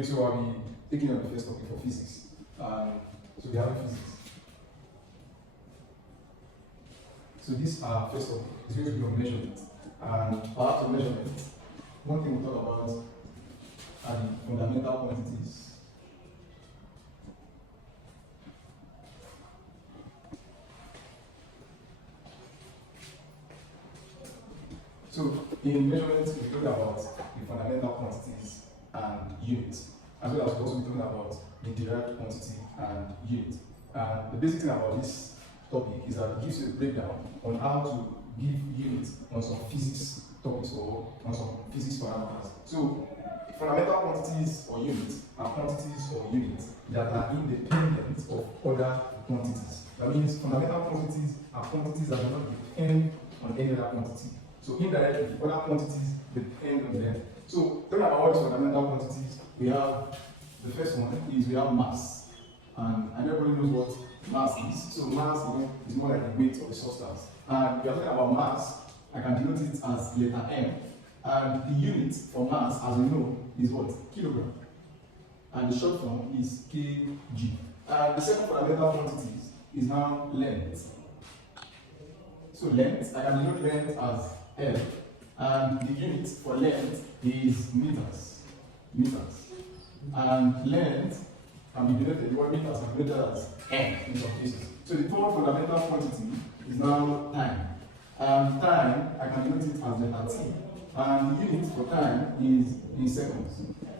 Okay, so I'll be taking on the first topic for physics. So we have physics. So this first topic is going to be on measurement. And part of measurement, one thing we'll talk about are the fundamental quantities. So in measurement, we talk about the fundamental quantities and units, as well as also we talk about the derived quantity and unit. And the basic thing about this topic is that it gives you a breakdown on how to give units on some physics topics or on some physics parameters. So fundamental quantities or units are quantities or units that are independent of other quantities. That means fundamental quantities are quantities that do not depend on any other quantity. So indirectly, other quantities depend on them. So talking about all these fundamental quantities, we have the first one is we have mass. And everybody knows what mass is. So mass is more like the weight of the substance. And we are talking about mass, I can denote it as letter M. And the unit for mass, as we know, is what? Kilogram. And the short form is kg. And the second fundamental quantities is now length. So length, I can denote length as L. And the unit for length is meters. And length can be denoted, what meters can be denoted as M in some cases. So the third fundamental quantity is now time. And time, I can denote it as letter T. And the unit for time is in seconds.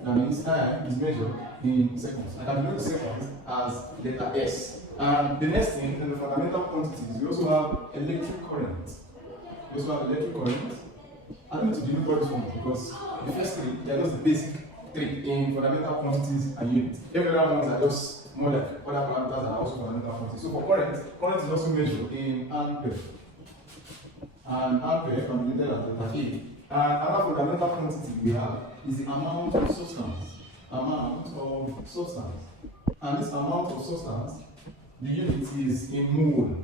That means time is measured in seconds. I can denote seconds as letter S. And the next thing in the fundamental quantities, we also have electric current. We also have electric current. I don't need to denote all this one because the first three, they are just the basic three in fundamental quantities and units. Every other ones are just more like other parameters are also fundamental quantities. So for current is also measured in ampere. And ampere can be denoted as letter A. And another fundamental quantity we have is the amount of substance. And this amount of substance, the unit is in mole.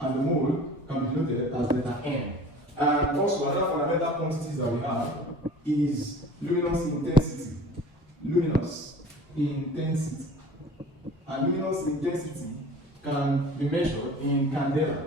And the mole can be denoted as letter M. And also another fundamental quantities that we have is luminous intensity. And luminous intensity can be measured in candela.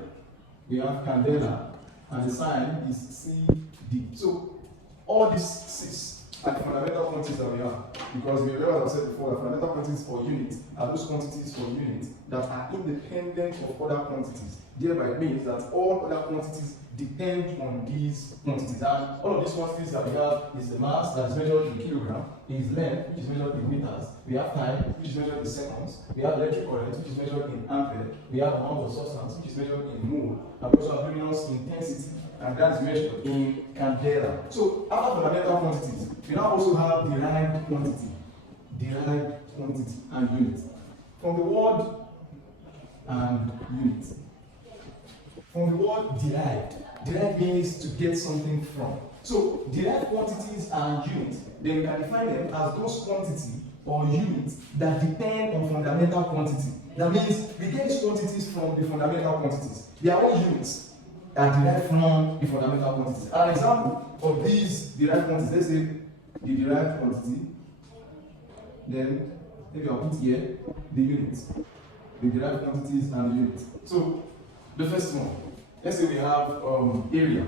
We have candela, and the sign is CD. So all these six are the fundamental quantities that we have. Because we remember, as I said before, the fundamental quantities for unit are those quantities for unit that are independent of other quantities. Thereby it means that all other quantities depend on these quantities. And all of these quantities that we have is the mass that is measured in kilogram, is length, which is measured in meters, we have time, which is measured in seconds, we have electric current, which is measured in ampere, we have amount of substance, which is measured in mole, and we also have luminous intensity, and that is measured in candela. So after fundamental quantities, we now also have derived quantity and unit. From the word and unit. From the word derived means to get something from. So derived quantities and units, then we can define them as those quantities or units that depend on fundamental quantity. That means we get these quantities from the fundamental quantities. They are all units that derive from the fundamental quantities. An example of these derived quantities, let's say the derived quantity, then maybe I'll put here the units, the derived quantities and the units. So the first one, let's say we have area.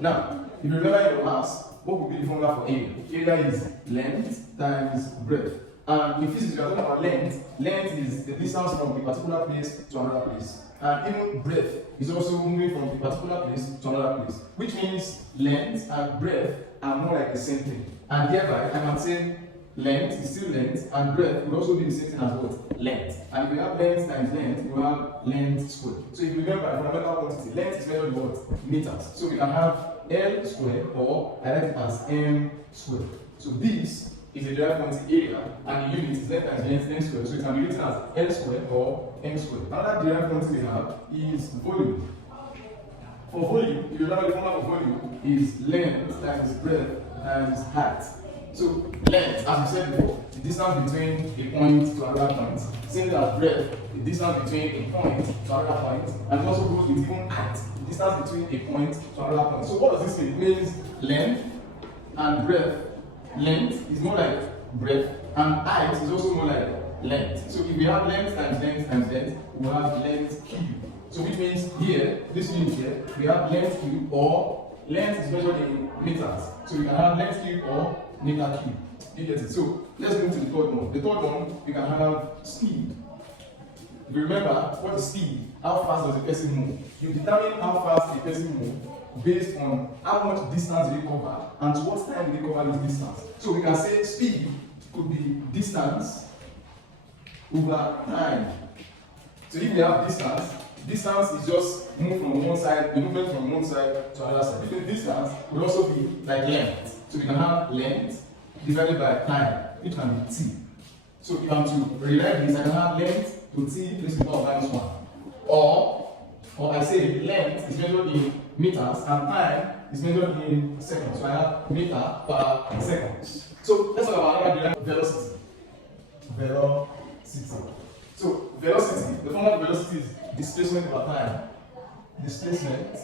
Now, if you remember your mass, what would be the formula for area? Area is length times breadth. And in physics, we are talking about length. Length is the distance from a particular place to another place. And even breadth is also moving from a particular place to another place. Which means length and breadth are more like the same thing. And thereby, I can say length is still length, and breadth will also be the same thing as what? Length. And if we have length times length, we have length squared. So if you remember, fundamental quantity, length is measured in what? Meters. So we can have L squared, or I write it as M squared. So this is a derived quantity area, and the unit is length times length, M squared. So it can be written as L squared or M squared. Another derived quantity we have is volume. For volume, if you remember, the formula for volume is length times breadth times height. So length, as we said before, the distance between a point to another point. Same as breadth, the distance between a point to another point, and it also goes with even height, the distance between a point to another point. So what does this mean? It means length and breadth length is more like breadth, and height is also more like length. So if we have length times length times length, we have length cube. So which means here, this unit here, we have length cube, or length is measured in meters. So we can have length cube or meter cube. You get it? So let's move to the third one. The third one, we can have speed. If you remember, what is speed? How fast does a person move? You determine how fast a person moves based on how much distance they cover and to what time they cover this distance. So we can say speed could be distance over time. So if we have distance, distance is just move from one side, the movement from one side to another side. Because distance would also be like length. So we can have length divided by time, which can be t. So if I'm to rewrite this, I can have length to t raised to the power minus 1. Or I say length is measured in meters and time is measured in seconds. So I have meter per second. So let's talk about another velocity. Velocity. So velocity, the formula for velocity is displacement over time. Displacement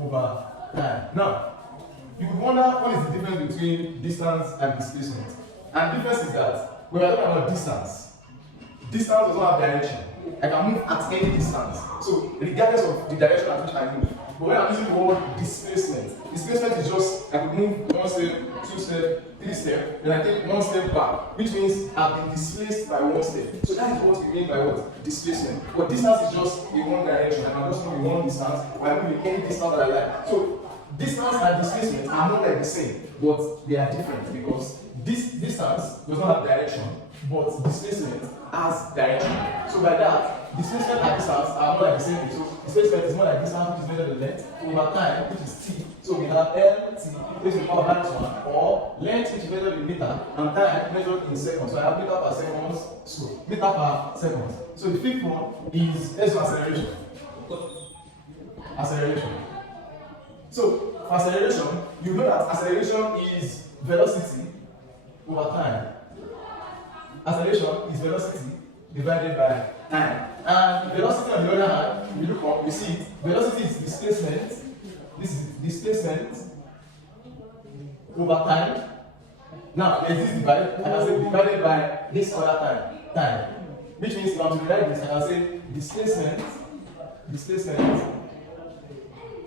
over time. Now, you would wonder what is the difference between distance and displacement. And the difference is that when we are talking about distance, distance does not have direction. I can move at any distance. So regardless of the direction at which I move. But when I'm using the word displacement, displacement is just I could move 1 step, 2 steps, 3 steps, then I take 1 step back, which means I've been displaced by 1 step. So that is what we mean by what? Displacement. But distance is just in one direction. I can just move in one distance, or I move in any distance that I like. So distance and displacement are not like the same, but they are different because this distance does not have direction, but displacement has direction. So by that, displacement and distance are not like the same thing. So displacement is more like distance, which is measured in length, over time, which is t. So we have lt raised to the power minus 1, or length, which is measured in meter, and time measured in seconds. So I have meter per second, so meter per second. So the fifth one is let's do acceleration. Acceleration. So for acceleration, you know that acceleration is velocity over time. Acceleration is velocity divided by time. And velocity on the other hand, you look up, you see it. Velocity is displacement. This is displacement over time. Now there's this divide. I can say divided by this other time. Which means if I'm to write this, I can say displacement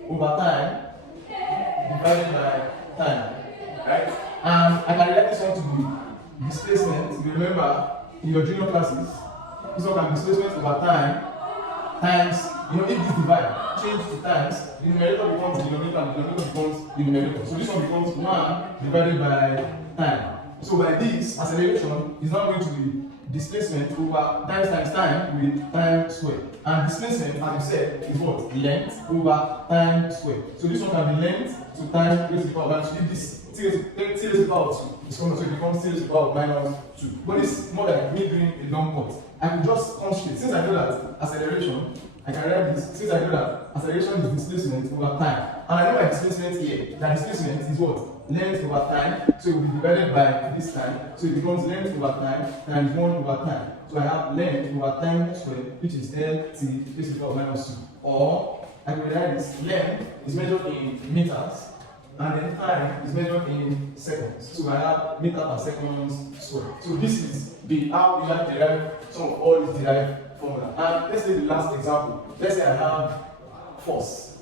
over time divided by time. Right? And I can write this one to be displacement. If you remember in your junior classes, this one can be displacement over time times, if this divide change to times, the numerator becomes denominator and the denominator becomes the numerator. So this one becomes 1 divided by time. So by this, acceleration is now going to be displacement over time with time squared. And displacement, as you said, is what? Length over time squared. So this one can be length to time raised to the power minus 2. If this t raised to the power 2 is common, so it becomes t raised to the power minus 2. But this is more like me doing a long cut. I can just concentrate. Since I know that acceleration, I can write this. Since I know that acceleration is displacement over time, and I know my displacement here, that displacement is what? Length over time, so it will be divided by this time, so it becomes length over time times 1 over time. So I have length over time squared, which is lt raised to the power minus 2. Or I can write this: length is measured in meters, and then time is measured in seconds. So I have meter per second squared. So this is how we usually derive some of all these derived formula. And let's take the last example. Let's say I have force.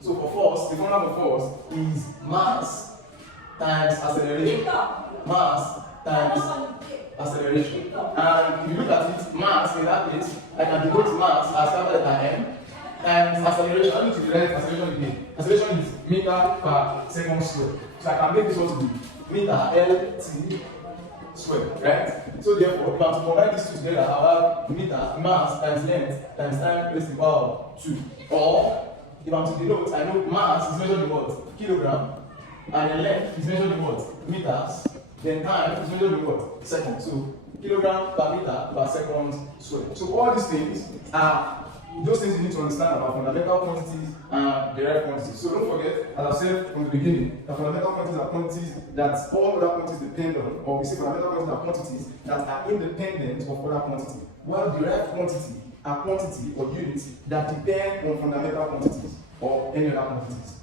So for force, the formula for force is mass times acceleration. Mass times acceleration. And if you look at it, mass in that case, I can denote mass as capital letter M times acceleration. I need to derive acceleration again. Acceleration is meter per second squared. So I can make this one to be meter lt squared, right? So therefore, if I'm to combine these two together, I'll have meter, mass times length times time raised to the power 2. Or if I'm to denote, I know mass is measured in what? Kilogram, and the length is measured in what? Meters. Then time is measured in what? Seconds. So kilogram per meter per second squared. So all these things are those things you need to understand about fundamental quantities and derived quantities. So don't forget, as I said from the beginning, that fundamental quantities are quantities that all other quantities depend on, or we say fundamental quantities are quantities that are independent of other quantities, while derived quantity are quantity or units that depend on fundamental quantities or any other quantities.